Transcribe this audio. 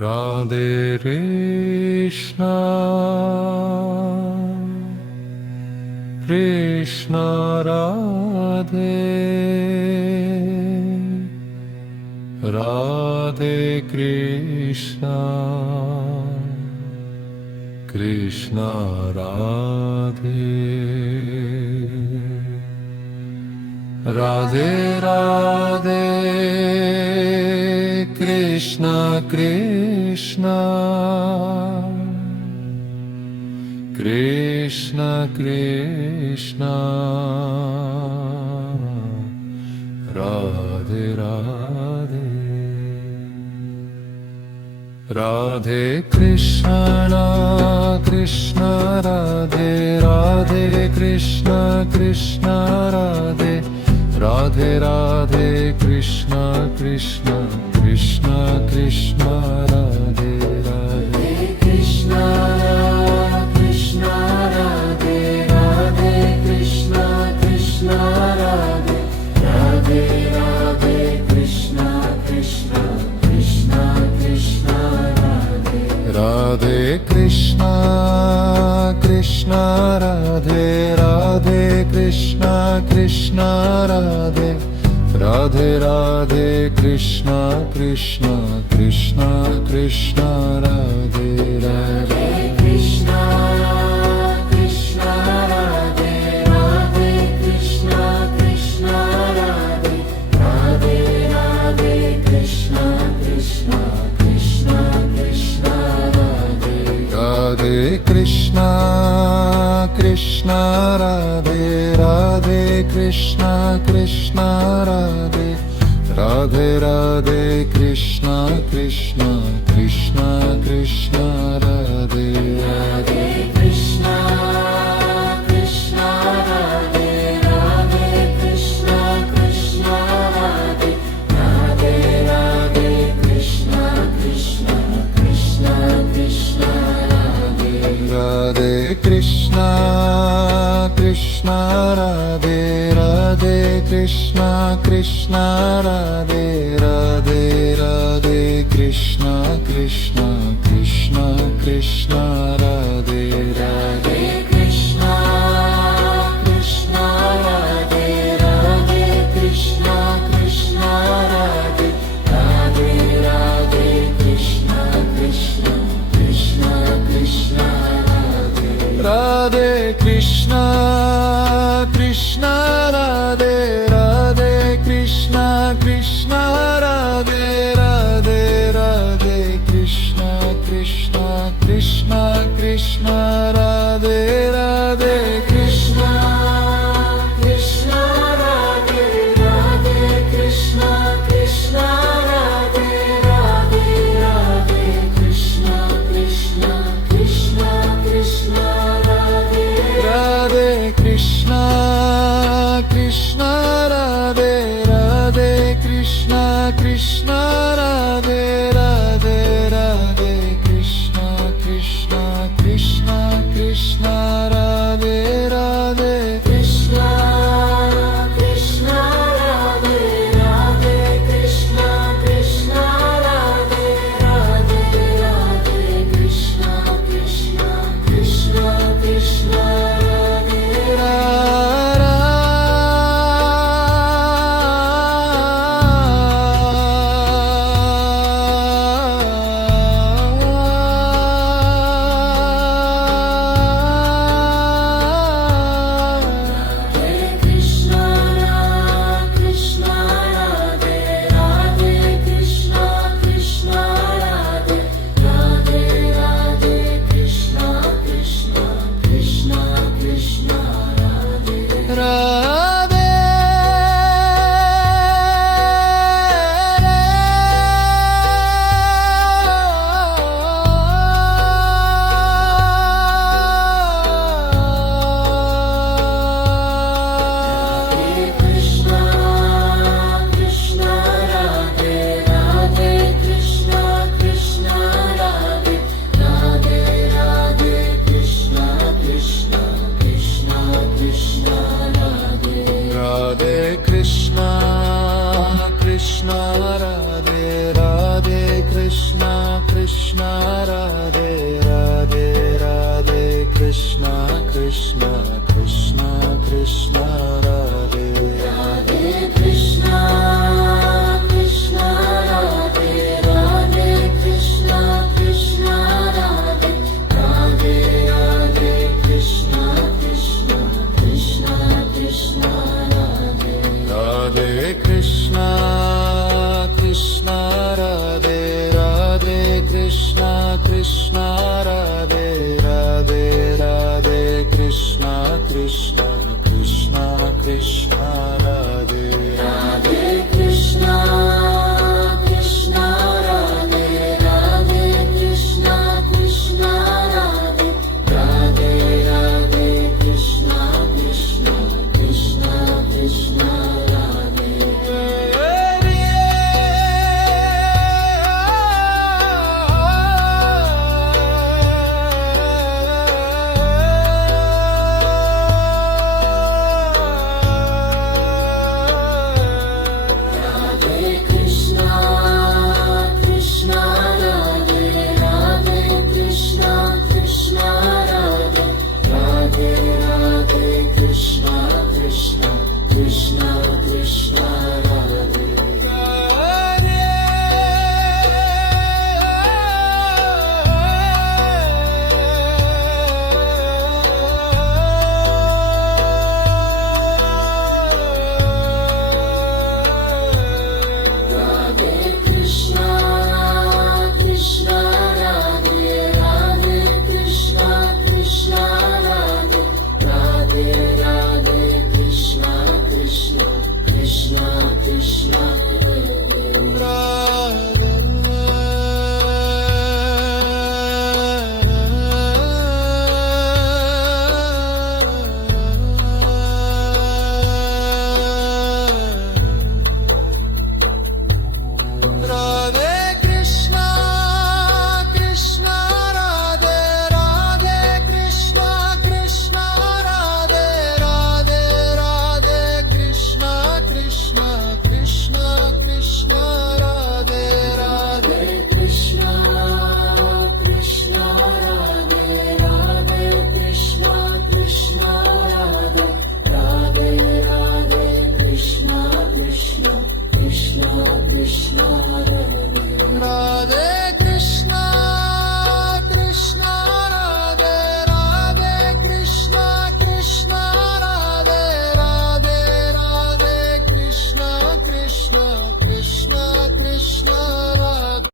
Radhe Krishna Krishna Radhe Radhe Krishna Krishna Radhe Radhe Radhe Krishna Krishna Krishna Krishna Radhe Radhe Radhe Krishna Krishna Radhe Radhe Krishna Krishna Radhe Radhe Radhe Krishna Krishna Krishna Krishna Radhe Radhe Krishna Krishna Radhe Radhe Krishna Krishna Radhe Radhe Radhe Krishna Krishna Krishna Krishna Radhe Radhe Krishna Krishna Radhe Radhe Krishna Krishna Radhe Radhe Radhe Krishna Krishna Krishna Krishna Radhe Radhe Krishna Krishna Radhe Radhe Krishna Krishna Radhe Radhe Radhe Krishna Krishna Krishna Krishna Radhe Radhe Krishna Krishna Radhe Radhe Krishna Krishna Radhe Radhe Radhe Krishna Krishna Krishna Krishna Radhe Radhe Krishna Krishna Radhe Radhe Krishna Krishna Radhe Radhe Radhe Krishna Krishna Krishna Krishna Radhe Radhe Krishna Krishna Radhe Radhe Krishna Krishna Radhe Radhe Radhe Krishna Krishna Krishna Krishna Radhe Radhe Krishna Krishna Radhe Radhe Krishna Krishna Radhe Radhe Radhe Krishna Krishna Krishna Krishna Radhe Radhe Krishna Krishna Radhe Radhe Krishna Krishna Radhe Radhe Radhe Krishna Krishna Krishna Krishna Radhe Krishna Radhe Radhe Radhe Krishna Krishna Krishna Krishna Radhe